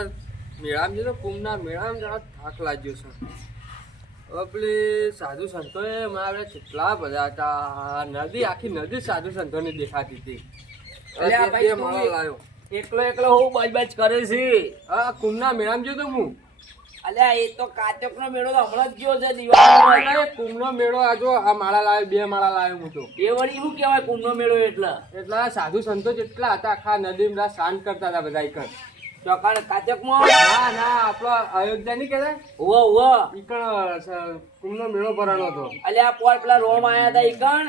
યાર મેળામાં જતો કુંભના મેળામાં જરા થાક લાગ્યો છે. હવે પેલી સાધુ સંતોએ મારે કેટલા બધા હતા. નદી આખી નદી સાધુ સંતોની દેખાતી હતી. બે માળા લાવ્યો એકલો હું બજ કરે છે. હા કુંભના મેળામાં જતો હું. અલ્યા એ તો કાચક નો મેળો તો હમણાં જ ગયો છે દિવાળી. કુંભનો મેળો આ જો આ માળા લાવ્યો, બે માળા લાવ્યો હું તો. એ વળી શું કહેવાય કુંભ નો મેળો એટલે સાધુ સંતો જેટલા હતા આખા નદીમાં શાંત કરતા હતા બધા ઈકણ. ચોકાણ કાચક માં ના આપણો અયોધ્યા નહીં કહેવાય ઈકણ કુંભનો મેળો ભરાણો હતો. અલ્યા પોર પેલા રોમ આયા હતા ઈકણ.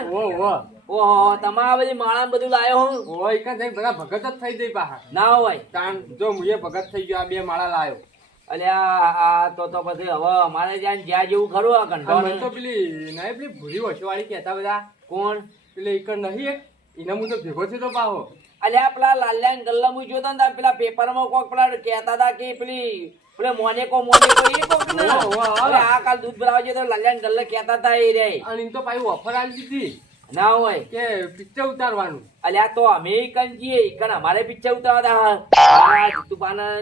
ઓહો તમારા બધી માળા બધું લાયો હું. ઈકણ જઈને બધા ભગત જ થઈ જઈ પાછા. ના હોય તાણ જો મુએ ભગત થઈ ગયો, આ બે માળા લાવ્યો. અલ્યા આ તો પછી હવે અમારે જ્યાં જેવું ખરું આ ઘંટો તો પેલી ભૂરી વસવાળી કહેતા બધા. કોણ પેલી ઈકણ નહીં એક એના હું તો ભેગો થયો તો પાહો. અલ્યા પેલા લાલ્યા ગલ્લા હું જોતો ને પેલા પેપરમાં કોક પેલા કહેતા હતા કે પેલે મોનેકો એ કોક ને આ કાલ દૂધ ભરાવા જતો લાલ્યા ગલ્લા કહેતા હતા એ રે. અને એમ તો પાછી ઓફર આવી દીધી ના હોય કે પિક્ચર ઉતારવાનું. અલ્યા તો અમે ઈકન છીએ ઈકન અમારે પિક્ચર ઉતારવા હતા. જીતુબાના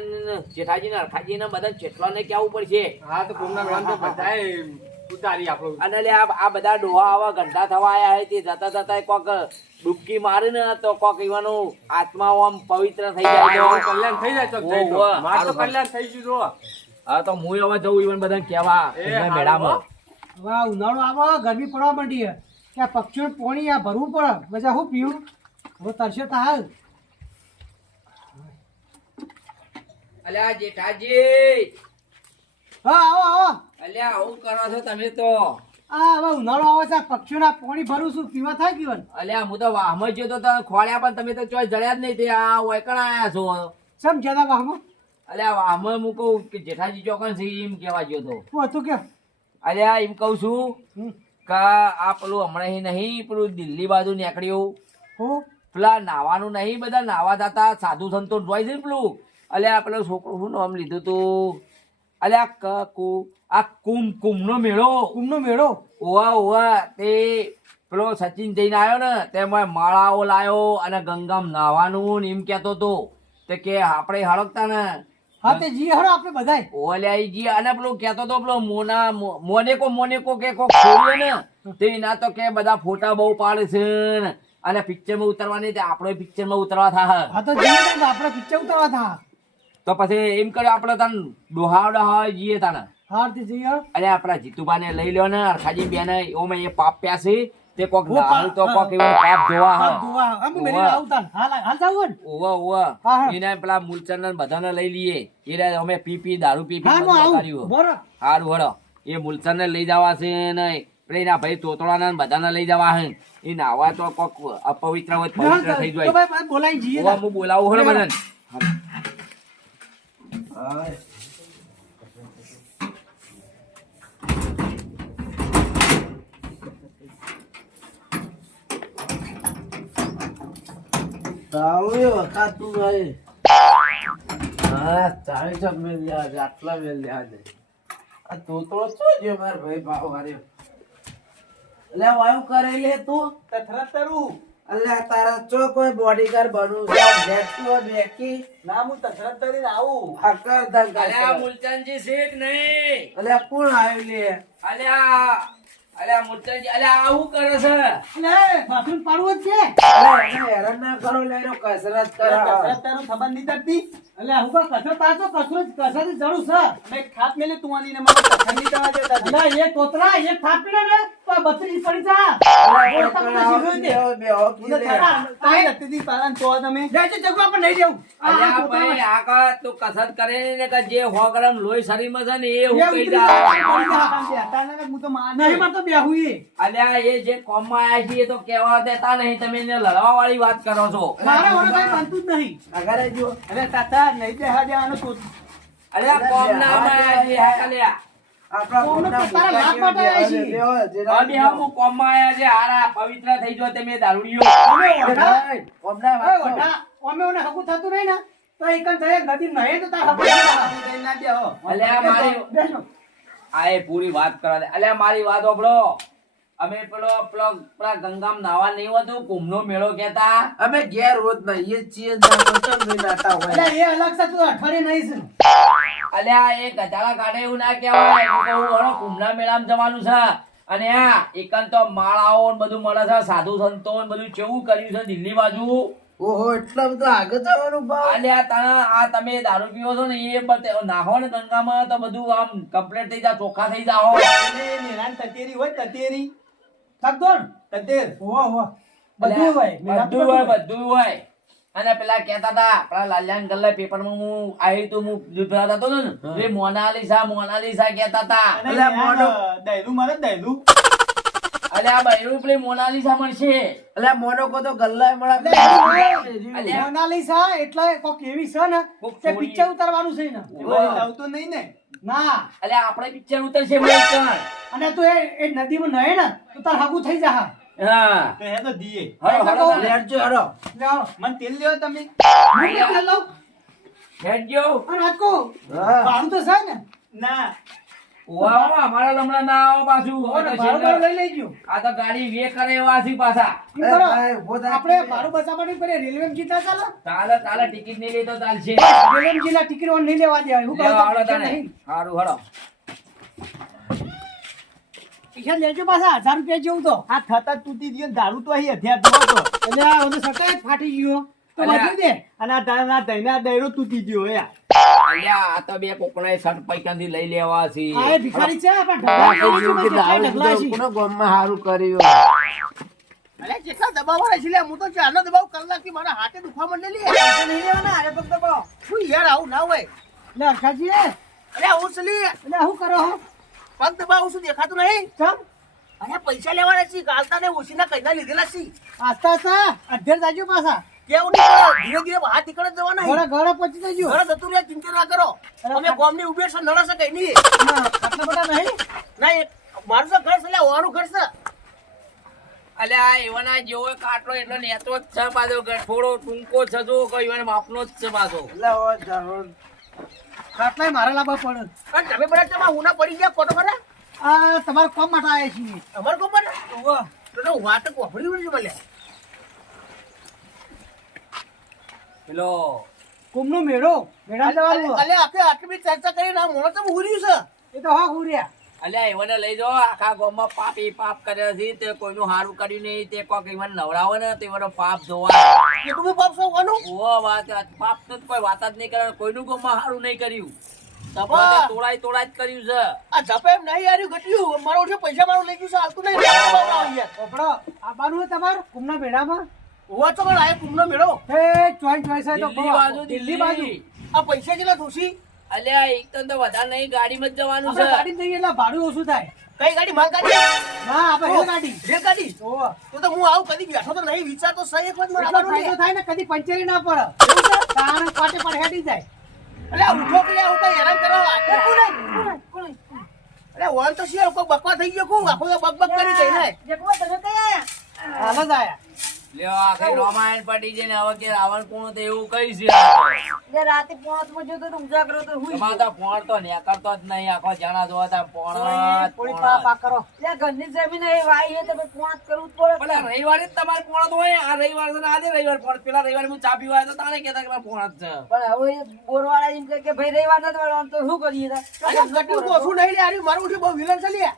જેઠાજી ને અરખાજી ને બધા જેટલા ને કેવું પડશે. હા તો કુંભના મેળામાં તો બધાએ ઉતારી આપણો. અને આ બધા ડોહા આવા ઘંટા થવા આયા હોય તે જતા જતા કોક ડૂબકી મારે ને તો કોક એવાનું આત્મા આમ પવિત્ર થઈ જાય, કલ્યાણ થઈ જાય. મારે તો કલ્યાણ થઈ ગયું. હા તો હું હવે જઉં ઈવન બધા કેવા મેળામાં. હવે ઉનાળો આવો ગરમી પડવા માંડી છે કે આ પક્ષીઓ પાણી આ ભરવું પડે બધા શું પીવું હવે તરસે તો હાલ. અલ્યા જેઠાજી હા આવો આવો. અલ્યા આવું કરો છો તમે તો. આ હવે ઉનાળો આવે છે પક્ષીઓના પાણી ભરું છું પીવા થાય પીવાનું. અલ્યા હું તો વાહમાં ગયો તો તમે ખોળ્યા પણ તમે તો ચોઈ જડ્યા જ નહીં તે આ વૈકણ આયા છો. સમ જ્યાદા વાહમાં અલ્યા વાહમાં હું કહું કે જેઠાજી ચોકન છે એમ કેવા ગયો તો. શું હતું કે અલ્યા એમ કહું છું કે આ પેલું હમણાં નહીં પેલું દિલ્હી બાજુ નીકળ્યું હું પેલા નાવાનું નહીં બધા નાવા જતા સાધુ સંતો જોઈ છે ને પેલું. અલ્યા પેલો છોકરું શું નામ લીધું તું અલ્યા આ કુંભનો મેળો. કુંભનો મેળો ઓવા તે પેલો સચિન જઈને આવ્યો ને તેમાં માળાઓ લાયો અને ગંગામ નાવાનું એમ કેતો તો તે કે આપણે હળકતા ને. હા તે જી હરો આપણે બધાય ઓલ્યા જી અને પેલો કેતો તો પેલો મોનેકો કે કોક છોડ્યો ને તે ના તો કે બધા ફોટા બહુ પાડે છે ને અને પિક્ચરમાં ઉતરવાની તે આપણે પિક્ચરમાં ઉતરવા થા. હા તો જી આપણે પિક્ચર ઉતારવા થા. તો પછી એમ કરે આપણે તને ડોહા જઈએ તાને. હા તે જી હરો. અરે આપડા જીતુબા ને લઈ લ્યો ને અરખાજી બેન ઓમાં એ પાપ પ્યા છે તે કોક નાનું તો કોક એવું પાપ જોવા હા દુવા આમ મેરી આવતા હાલ જાવ ને. ઓવા એને પેલા મૂલચંદ ને બધાને લઈ લઈએ એ અમે પી દારૂ પી હા હું આવું બરો હારું હળો એ મૂલચંદ ને લઈ જવા છે ને પેલા ભાઈ તોતળા ને બધાને લઈ જવા હે એ નાવા તો કોક અપવિત્ર હોય પવિત્ર થઈ જાય. તો ભાઈ બોલાઈ જઈએ ઓવા હું બોલાવું હળો બધાને. તારા ચો કોઈ બોડીગાર્ડ બનવું બેકી ના હું તસરત કરીને આવું. આકર દંગ અલ્યા મૂલચંદજી શેઠ નહીં. અલ્યા કોણ આવ્યું લે અલ્યા મૂલચંદજી અલ્યા આવું કરે છે. લે બાથરૂમ પાડવું જ છે. અલ્યા હેરાન ના કરો લેરો કસરત કરો કસરત તારું ખબર નહીં પડતી. એટલે હું કા કસરત આ તો કસરત જરૂર છે. મેં ખાત મેલે તું આની ને મને કસરત નહીં કરવા દેતા. એટલે એ તોતરા એ ખાત પીને ને તો 32 પડી જા. અલ્યા ભાઈ આ કા તું કસરત કરે ને કે જે 100 ગ્રામ લોહી શરીરમાં છે ને એ ઉકળી જાય. અલ્યા એ જે કોમમાં આયા છે એ તો કહેવા દેતા નહીં, તમે એને લડવા વાળી વાત કરો છો. અલ્યા કોમના આયા છે હાકલ્યા. અમે હમું કોમમાં આયા છે હારા પવિત્ર થઈ જો તમે દારૂડિયો. અલ્યા મારી આ એ પૂરી વાત કરવા દે. અલ્યા મારી વાત સાંભળો. અમે પેલા ગંગામ નાવા નહીં હોતું કુંભનો મેળો કેતા અમે ઘેર રોજ નહીએ છીએ નાતા હોય એ અલગ છે તું અઠવાડિયે નહીં છે અલ્યા એ ગધાડા કાઢે એવું ના કહેવાય. હું કહું હળો કુંભના મેળામાં જવાનું છે અને આ એકન તો માળાઓ ને બધું મળે છે, સાધુ સંતો ને બધું કેવું કર્યું છે દિલ્હી બાજુ. ઓહો એટલા બધા આગળ જવાનું ભાવ. અલ્યા આ તમે દારૂ પીવો છો ને એ નાહો ને ગંગામાં તો બધું આમ કમ્પ્લીટ થઈ જાય, ચોખ્ખા થઈ જાઓ. મેળાની તતેરી હોય, તતેરી સાગદોણ તતેર હો બધું હોય બધું હોય, બધું હોય. અને પેલા કહેતા હતા આપણા લાલ્યાન ગલ્લા પેપરમાં હું આવી તો હું દૂધરાત હતો ને એ મોનાલિસા કહેતા હતા. અલ્યા મોનો દૈલું મારે દૈલું અલે આ બૈરું પેલી મોનાલિસા મળશે. અલ્યા મોનો કો તો ગલ્લા મળે. અલ્યા મોનાલિસા એટલે કોક એવી છે ને કોક કે છોડી. પિક્ચર ઉતારવાનું છે ને આવતો નહીં ને. ના અલે આપણે પિક્ચર ઉતરશે અમેરિકન. અને તું એ નદીમાં નહે ને તો તાર હાગું થઈ જા. હા તો હે તો દીએ હળો લેટજો હરો. મને તેલ લેવો તમે હેડજો. અને હાકો હા. ભાડું તો છે ને ના વાહ અમારા લમણા ના આવો પાછું. ભાડું લઈ લેજો. આ તો ગાડી વે કરે એવા છે પાછા. એમ કરો, ભાઈ, ઉભો થા. આપણે ભાડું બચાવવા નહીં પડે રેલવે જીતા ચાલો ચાલે ટિકિટ નહીં લઈ તો ચાલશે. રેલવે જીલા ટિકિટ ઓન નહીં લેવા દેવાય. હું કહું લેવા આવડો તો તને. નહીં. હારું હળો. પૈસા લેજો પાછા 1000 રૂપિયા જેવું તો આ થતા તૂટી ગયો દારૂ તો અહીં હથિયાર જોવો તો એટલે આ ઓનો સકાય ફાટી ગયો તો અલ્યા. બાજુ દે અને આ તારા દહીના દહીરો તૂટી ગયો યાર. અલ્યા આ તો બે કોકણાએ શર્ટ પૈકાથી લઈ લેવા છે. આ એ ભિખારી છે પણ ઢગલા કરી છે, પણ કેટલાય ઢગલા છે. કોનો ગામમાં હારું કર્યું. અલ્યા જેટલા દબાવવાના છે લે, હું તો ચારનો દબાવ કલાકથી મારા હાથે દુખવા માંડેલી પૈસા નહીં લેવાના, અરે પગ દબાવ. શું યાર આવું ના હોય લે અરખાજી. અલ્યા હું ચલી એટલે હું કરો હો પગ દબાવું શું દેખાતું નહીં ચમ અરે પૈસા લેવાના છે ગાલતા ને ઓછીના કઈના લીધેલા છે. આસ્તા આસ્તા અધેર જાજો પાછા કેવું નહીં કરો, ધીરે ધીરે બહાર નીકળ જવાના ઘરે ઘરે પહોંચી જજો. ઘરે જતું રે, ચિંતા ના કરો. અમે ગામની ઉભે છે નડે છે કઈ નહીં આટલા બધા નહીં ના મારું તો ઘર છે લે ઓવાનું ઘર છે. અલ્યા એવાના જેવો કાટલો એટલો નેતો જ છે પાછો. થોડો ટૂંકો છે જો કોઈ એવાને માપનો જ છે પાછો. એટલે હવે જાણો. ખાટલાય મારા લાવવા પડે. અને તમે બધા તેમાં ઉના પડી ગયા કોટો ખરા? આ તમારા કામ માટે આવ્યા છીએ. અમાર કામ માટે? ઓહો. તો વાત કોફડી વળી મળે. પેલો કુંભનો મેળો મેળા જવાનું. અલે આપણે આટલી બધી ચર્ચા કરીને આ મોણો તો ઉર્યું છે. એ તો હા ઉર્યા. અલ્યા એવાને લઈ જાઓ. આખા ગામમાં પાપ કર્યા છે તે કોઈનું હારું કર્યું નહીં. તે કોક એવાને નવડાવે ને તે એવાનો પાપ જોવા. કેટલું પાપ સૌ કોનું? ઓ વાત પાપ તો કોઈ વાત જ નહીં કરે. કોઈનું ગામમાં હારું નહીં કર્યું. જપા. તોડાય જ કર્યું છે. આ જપે એમ નહીં આર્યું ઘટ્યું. મારો ઓછો પૈસા મારો લઈ ગયું છે હાલતું નહીં. ઓપડો આબાનું તમાર કુંભના મેળામાં ઓવા તો પણ આ કુંભનો મેળો એ ચોઈસ તો દિલ્હી બાજુ, દિલ્હી બાજુ. આ પૈસા કેટલા થશે? અલ્યા એક તો વધારે નહીં ગાડીમાં જ જવાનું આપણે છે. ગાડી જઈએ એટલે ભાડું ઓછું થાય. કઈ ગાડી? માલ ગાડી? ના આપણે રેલગાડી. રેલગાડી? ઓહો. તો હું આવું કદી બેઠો તો નહીં, વિચાર તો સહી એક વાર મારા ફાયદો થાય ને, કદી પંચરી ના પડે. એવું છે? તાણ પાટે પર હેડી જાય. અલ્યા ઉઠો કે આવું કઈ હેરાન કરો. કોણ? અલ્યા ઓન તો છે કોઈ બકવા થઈ ગયો કો આખો તો બકબક કરી દઈ ને. જકવા તમે કઈ આયા? હાલ જ આયા. લ્યો આખી રામાયણ પડી છે ને હવે કે રાવણ કોણ તો એવું કઈ છે. જે રાતે પોણતમાં જોતો તો ઉજાગરો તો હુઈ એમાં તો ફોન તો નેકરતો જ નહીં. આખો જણા જોવા તા ફોન થોડી પા કરો. લે ઘરની જમીન એ વાઈ હે તો પછી પોણત કરવું જ પડે. પેલા રવિવારે જ તમારે ફોન હોય. આ રવિવાર છે ને આજે રવિવાર ફોન. પેલા રવિવારે હું ચા પીવા આવ્યો તો તારે કહેતા કે ફોન જ છે. પણ હવે બોરવાળા એમ કહે કે ભાઈ રવિવાર નથી વાળવાનું તો શું કરીએ તાર? અલ્યા ગટુ ઓછું નહીં લે આરી મારું ઉઠી બહુ વિલન છે લે.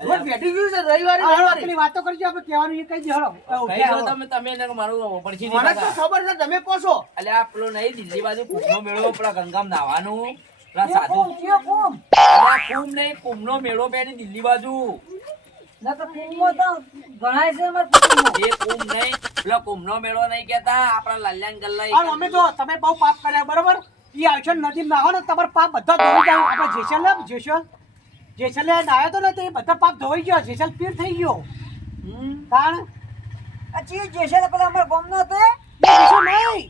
રોજ બેઠી ગયું છે રવિવારે રવિવારે વાતો કરજો આપણે કહેવાનું એ કહી દે હળો. કઈ દો તમે એને મારું પડખી નહીં મને તો થતા. ખબર છે તમે કહો છો. અલ્યા આ પેલો નહીં દિલ્હી બાજુ કુંભનો મેળો પેલા ગંગામ નાવાનું પેલા સાધુ. કયો કોમ? અલ્યા કુંભ નહીં, કુંભનો મેળો પેલી દિલ્હી બાજુ. ના તો કુંભમાં તો ઘણાય છે અમારે કુંભમાં. એ કુંભ નહીં, પેલો કુંભનો મેળો નહીં કેતા આપડા લાલ્યાન ગલ્લા. અને અમે જો તમે બહુ પાપ કર્યા બરોબર ઈ આવશે નદી નાહો ને તમારા પાપ બધા ધોઈ જાય. આપણે જેસલ આવ્યો તો ને તે બધા પાપ ધોઈ ગયો. જેસલ પીર થઈ ગયો. કારણ આ ચીજ જેશે તો પેલા અમારા ગામનો હતો એ? જેસલ નહીં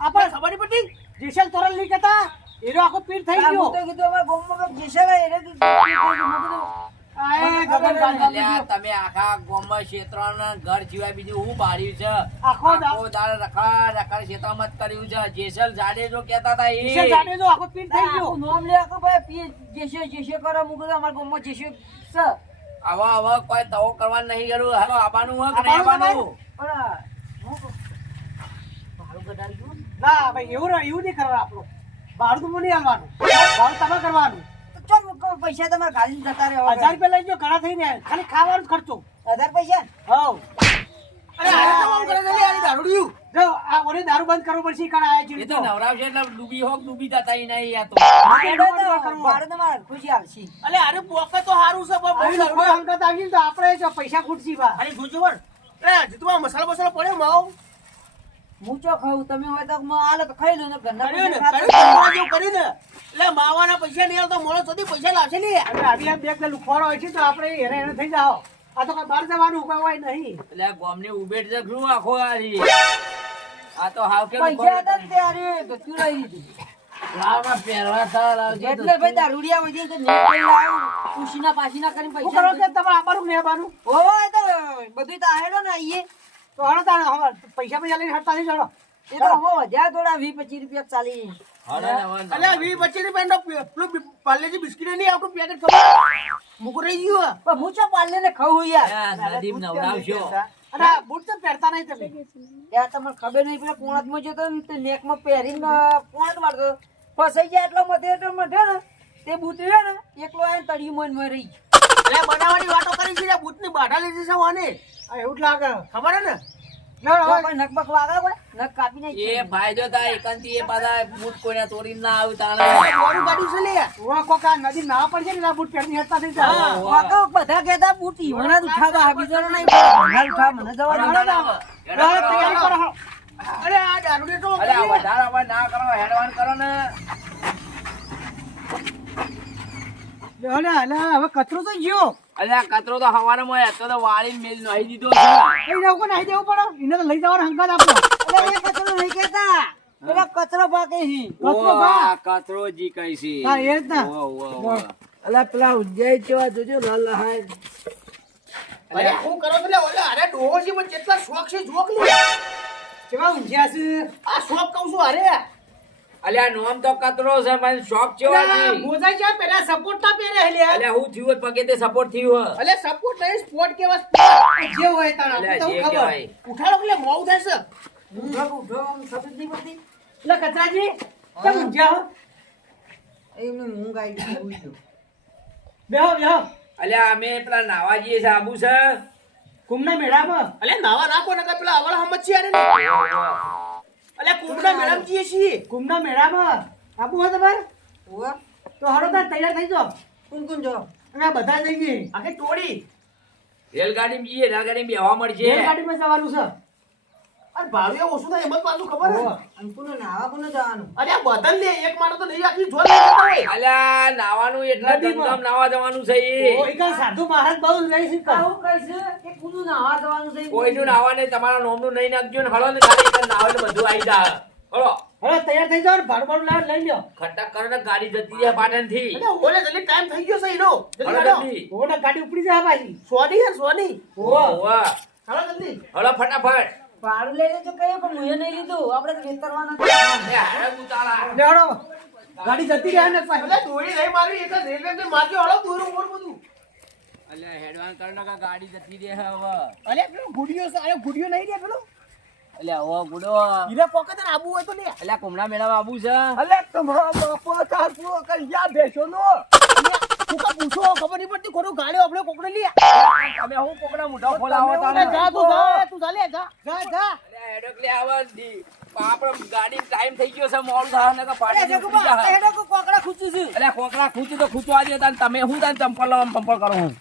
આપણે ખબર નહીં પડતી. જેસલ તોરલ નહીં કહેતા એનો આખો પીર થઈ આ ગયો. હું તો કીધું અમારા ગામમાં જેશે એને કીધું. આય ગગન ગાંધા અલ્યા તમે આખા ગામમાં ક્ષેત્રના ઘર સિવાય બીજું હું બાળ્યું છે. આખો દા- આખો દાડ રખડ ક્ષેત્રમાં જ કર્યું છે. જેસલ જાડેજો કહેતા હતા જેસલ એ. જાડેજો આખો પીર થઈ ગયો. આખું નામ લે આખું ભાઈ પીએ જેશે કરે મૂકું તો અમારા ગામમાં જેશે છે. હવે કોઈ તવો કરવાનું નહીં કર્યું. હાલો આવવાનું હોય કે નહીં આવવાનું? પણ હું ભાડું કઢાવી દઉં. ના ભાઈ એવું નહીં કરવા આપણો ભાડું તો મને નહીં આલવાનું. ભાડું તમારે કરવાનું. તો ચમ પૈસા તમારે ઘાલીને જતા રહ્યા 1000 રૂપિયા લઈ જાઓ, ઘણા થઈ રહ્યા. ખાલી ખાવાનો જ ખર્ચો. 1000 પૈસા હાઉ. અરે આ તો આમ કરે છે લે, આ દારૂડિયું. જો આ ઓરે દારૂ બંધ કરવો પડશે, ઈ કાળ આયા છે એ તો. તો નવરાવશે એટલે ડૂબી હોક ડૂબી જતા ઈ નહીં આ તો. ભાડું તમારે ખુશી આવશે. અલે આરે પોકે તો હારું છે પણ બહુ દારૂ હંગત આવી ને તો આપણે જો પૈસા ખૂટશી બા. અરે જોજો વર. એ જીતુમાં મસાલો પડ્યો માવ. હું ચો ખાઉં તમે હોય તો આલો તો ખાઈ લો ને ઘરના કર્યું ને પૈસા ખાતા કર્યું કર્યું ને. એટલે માવાના પૈસા નહીં આવતો મોળો સુધી પૈસા લાવશે લે. અરે આવી આ બેગ લુખવાડો હોય છે તો આપણે હેરે થઈ જાઓ. આ તો કઈ બહાર જવાનું કોઈ હોય નહીં. એટલે આ ગામની ઉભેટ છે શું આખો આ રી. આ તો હાવ કે પૈસા હતા ને ત્યારે તો તું લઈ લીધું. લાવવા પહેરવા થા લાવજે તો એટલે ભાઈ દારૂડિયા હોય છે તો નીકળી લાવ ખુશીના પાસીના કરીને શું કરો પૈસા કે તમારે આવવાનું ને આવવાનું? ઓય તો બધું તો આહેડો ને આઈએ તો હળો તાણે હવે પૈસા લઈને હડતા નહીં ચડો. એ તો હો વધ્યા થોડા 20-25 રૂપિયા ચાલી હળે ને વન. અલ્યા 20-25 રૂપિયાનો પેલું પાર્લેજી બિસ્કિટ નહીં આવતું પેકેટ ખબર મૂકું રહી ગયું. પણ હું ચો પાલે ને ખાવું યાર આ નદીમ નવરાવશો. અરે આ બૂટ તો પહેરતા નહીં તમે. યાર તમને ખબર નહીં પેલા પોણતમાં જતો ને તે નેકમાં પહેરીને પોણત મારતો ફસાઈ જાય એટલો મધે ને તે બૂટ રહ્યો ને એકલો આવીને તળિયું મોય રહી અરે બનાવવાની વાતો કરી છે બૂટ ની બાઢા લીધી છે વાને. એવું જ લાગે ખબર હે ને. ગયો કોઈ નક બક વાગે કોઈ નક કાપી નાખી એ ફાયદો થાય એકાંતી એ પાછા બૂટ કોઈને તોડીને ના આવ તાણે. મારું ગાડી છે લે. ઓવા કોકા નદી ના પડશે ને આ બૂટ પહેરી હેડતા થઈ જાય. વાગે બધા કહેતા બૂટ ઈવણા જ ઉઠાવા બીજો નહીં ભણા ઉઠા મને જવા દે તૈયારી કરો હો. અરે આ દારૂડી તો અરે આ વધારે અવાજ ના કરો હેડવાન કરો ને. હવે કચરો તો ગયો. અરે આ કચરો તો હવારે મોય હતો તો વાળીને મેલ નાહી દીધો છે. એને એવું નાહી દેવું પડે. એને તો લઈ જવાનો હંગાત આપો. અરે એ કચરો નહીં કહેતા પેલા કચરો પાકે હી કચરો ઓ, આ કચરો જી કઈ છે. હા, એ જ ના. ઓ. અલા પેલા ઉજ્જૈન જેવા જોજો લાલ હાય. અરે હું કરો એટલે ઓલા અરે ડોહો છે પણ કેટલા શોખ છે જોક લે. કેવા ઊંઝ્યા છે. આ શોખ કહું છું અરે. અલ્યા નોમ તો કચરો છે મને શોખ છે અલા મોજા છે પેલા સપોર્ટ ના પહેરે લે. અલ્યા હું થયું પગે તે સપોર્ટ થયું હે. અલે સપોર્ટ નહીં સ્પોર્ટ કેવા સ્પોર્ટ જે હોય તારા અલ્યા, તો જે ખબર. કહેવાય. ઉઠાડો એટલે મોવ થાય છે. ઉઠો આમ ખબર નહીં પડતી એટલે કચરાજી કેમ ઊંઝ્યા હો? એમને ઊંઘ આવી ગઈ બેહો બેહો. અલ્યા અમે પેલા નાવા જઈએ છે આબુ છે. કુંભના મેળામાં. અલે નાવા નાખો ને પેલા આવળ હમજ છે ને. અલે કુંભના મેળામાં જઈએ છીએ. કુંભના મેળામાં આબુ હોય તમારે? ઓવા તો હળો તાર તૈયાર થઈ જાઓ. કોણ કોણ જો અને આ બધા જઈએ. આખી ટોળી. રેલગાડીમાં જઈએ રેલગાડીમાં બેહવા મળશે. રેલગાડીમાં જવાનું છે. અરે ભાડું ઓછું થાય એમ જ પાછું ખબર હે? અંકુનો નાવા કોને જવાનું અરે આ બદલ લે એક માણસ તો નહીં આખી જોર લઈ જતા હોય. અલ્યા નાવાનું એટલા નદીમાં. ધમધમ નાવા જવાનું છે ઈ. ઓ ઈકા સાધુ મહારાજ બહુ રહી છે કાં. આવું કહીશ કે કોનું નાવા જવાનું છે કોઈનું નાવા નહીં તમારા નોમનું નહીં નાખજો ને હળો ને ખાલી એક નાવા ને બધું આવી જાય. હળો હવે તૈયાર થઈ જાઓ ને ભાડું લઈ લ્યો. ખટક કરો ને ગાડી જતી રહે પાટણથી. અરે ઓલે જલ્દી ટાઈમ થઈ ગયો છે ઈનો. હળો જલ્દી જલ્દી. હાલો. ઓલે ગાડી ઉપડી જાય પાછી. સોની હે સોની. વાહ. હાલો જલ્દી. હળો ફટાફટ. ભાડું લઈ લેજો કઈ પણ મુએ નહીં લીધું આપણે તો વેતરવાના એ હારે ઉતારા. લે હાલો. ગાડી જતી રહે ને પાછી. અલે દોડી લઈ મારી એક રેલવે થી મારજો હળો દોરું મોર બધું. અલ્યા હેડવાન કરો ને ગાડી જતી રહે હવે. અલે પેલો ગુડિયો છે. અરે ગુડિયો નહીં રે પેલો. અલ્યા ઓ ગુડો. હીરા પોકે તને આબુ હોય તો લે. અલ્યા કુમડા મેળામાં આબુ છે. અલે તમારો બાપો તારપો કઈ યા બેસો નો. તું કા પૂછો ખબર નહીં પડતી કોનો ગાડ્યો આપણે કોકડે લે. તમે હું કોકડા મોઢા ખોલાવો અલે જા તારે. તું જા તું જા લે જા જા જા. અલ્યા હેડક લે આવા દી. આપણે ગાડી ટાઈમ થઈ ગયો છે મોડું થાય ને કે પાટી ઉપડી જા. એડો કો કોકડા ખૂચું છું અલ્યા કોકડા ખૂંચી તો ખૂંચવા દે તાન તમે હું તાન ચંપલ લાવવા પંપલ કરો હું.